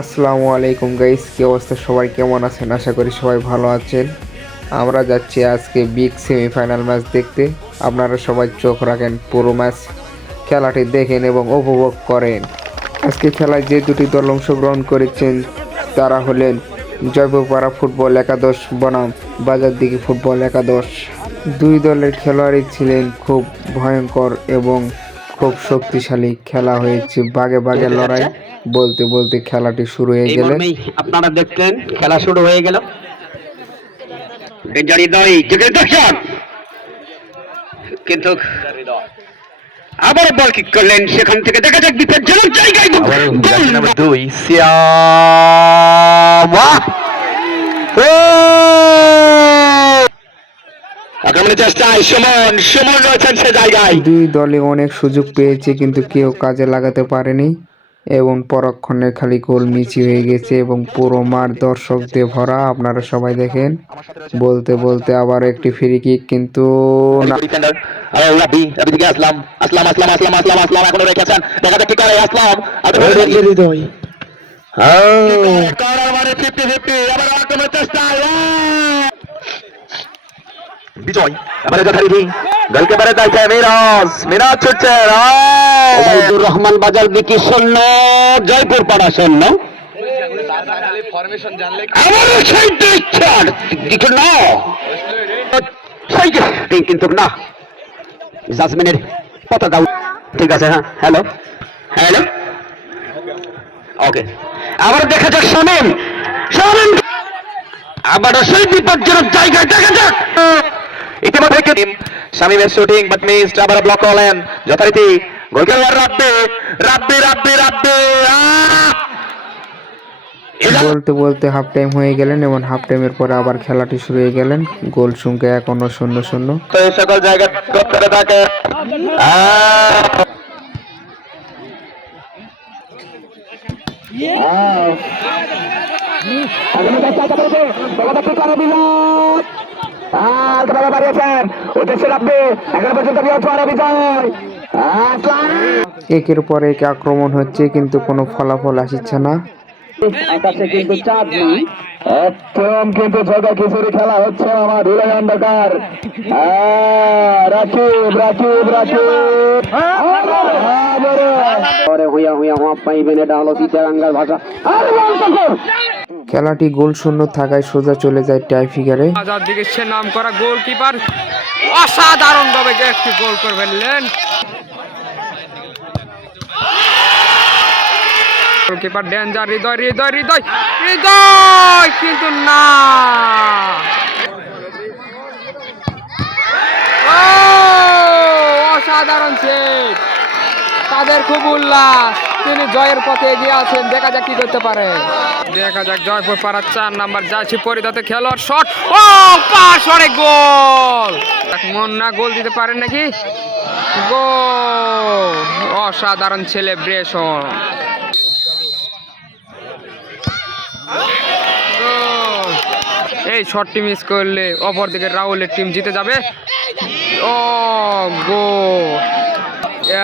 আসসালামু আলাইকুম গাইস, কি অবস্থা? সবাই কেমন আছেন? আশা করি সবাই ভালো আছেন। আমরা যাচ্ছি আজকে বিগ সেমিফাইনাল ম্যাচ দেখতে। আপনারা সবাই চোখ রাখেন, পুরো ম্যাচ খেলাটি দেখেন এবং উপভোগ করেন। আজকে খেলায় যে দুটি দল অংশগ্রহণ করেছেন তারা হলেন জয়পুরপাড়া ফুটবল একাদশ বনাম বাজারদিঘি ফুটবল একাদশ। দুই দলের খেলোয়াড়ই ছিলেন খুব ভয়ঙ্কর এবং খুব শক্তিশালী। খেলা হয়েছে বাগে বাগে লড়াই। বলতে বলতে খেলাটি শুরু হয়ে গেল। আপনারা দেখলেন খেলা শুরু হয়ে গেল। কিন্তু আবার বল কিক করলেন, সেখান থেকে দেখা যাক বিপজ্জনক জায়গায় দুই আক্রমণের চেষ্টায় সুমন রয়েছেন সে জায়গায়। দুই দলে অনেক সুযোগ পেয়েছে কিন্তু কেউ কাজে লাগাতে পারেনি এবং পরক্ষণে খালি গোল মিছি হয়ে গেছে এবং পুরো মাঠ দর্শক দিয়ে ভরা। আপনারা সবাই দেখেন। বলতে বলতে আবার একটি ফ্রি কিক, কিন্তু বিজয় এবারে যথারীতি গোলকিপারের দায়িত্বে মিরাজ ছুটছে। ওবাইদুর রহমান বাজার দিকে শূন্য, জয়পুর পাড়া শূন্য। কিন্তু না, জাজমিনের পতাকা ঠিক আছে। হ্যাঁ, হ্যালো হ্যালো, ওকে। আবার দেখা যাক শামীম আবারও সেই বিপজ্জনক জায়গায় দেখা যাক। ইতিমধ্যে শামীমের শুটিং বাট মিসড, আবার ব্লক করলেন যথারীতি গোলকিপার রাব্বি। বলতে বলতে হাফ টাইম হয়ে গেলেন এবং হাফ টাইমের পরে আবার খেলাটি শুরু হয়ে গেলেন। গোল সংখ্যা এখনো 0-0। তো এই সকল জায়গা করতে থাকে। একের পর এক আক্রমণ হচ্ছে কিন্তু কোনো ফলাফল আসছে না। আকাশে কিন্তু চাঁদ নেই, একদম কিন্তু ঝগা খিচুড়ি খেলা হচ্ছে আমার হৃদয় অন্ধকার। খেলাটি গোল শূন্য থাকায় সোজা চলে যায় টাই ফিগারে। দিকে সে নাম করা গোলকিপার অসাধারণ ভাবে একটি গোল করে ফেললেন। গোলকিপার ডেঞ্জার, হৃদয় কিন্তু না। অসাধারণ সেভ, তাদের খুব উল্লাস। তিনি জয়ের পথে এগিয়ে আছেন, দেখা যাক কি করতে পারে। দেখা যাক জয়পুর পাড়ার 4 নাম্বার জার্সি পরিধাতে খেলোয়াড় শট, ও পাস, অনেক গোল। মুন্না গোল দিতে পারেন নাকি? গোল, অসাধারণ সেলিব্রেশন। এই শটটি মিস করলে অপরদিকে রাহুলের টিম জিতে যাবে। ও গোল,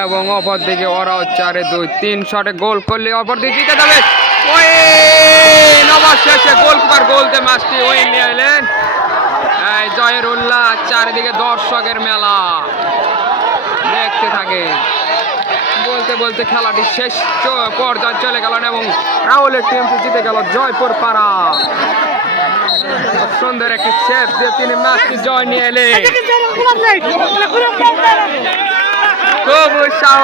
এবং অপরদিকে ওরাও 4-2 শটে গোল করলে অপরদিকে জিতে যাবে। ওই নবাব শেষে গোলকিপার গোলতে ম্যাচটি উইন নিয়ে এলেন। এই জয়ের উল্লাস, চারিদিকে দর্শকের মেলা দেখতে থাকে। বলতে বলতে খেলাটি শেষ পর্যায়ে চলে গেল এবং রাহুলের টিমটি জিতে গেল জয়পুর পাড়া। সুন্দর একটি সেভ দিয়ে তিনি ম্যাচটি জয় নিয়ে এলেন। খুব উৎসাহ।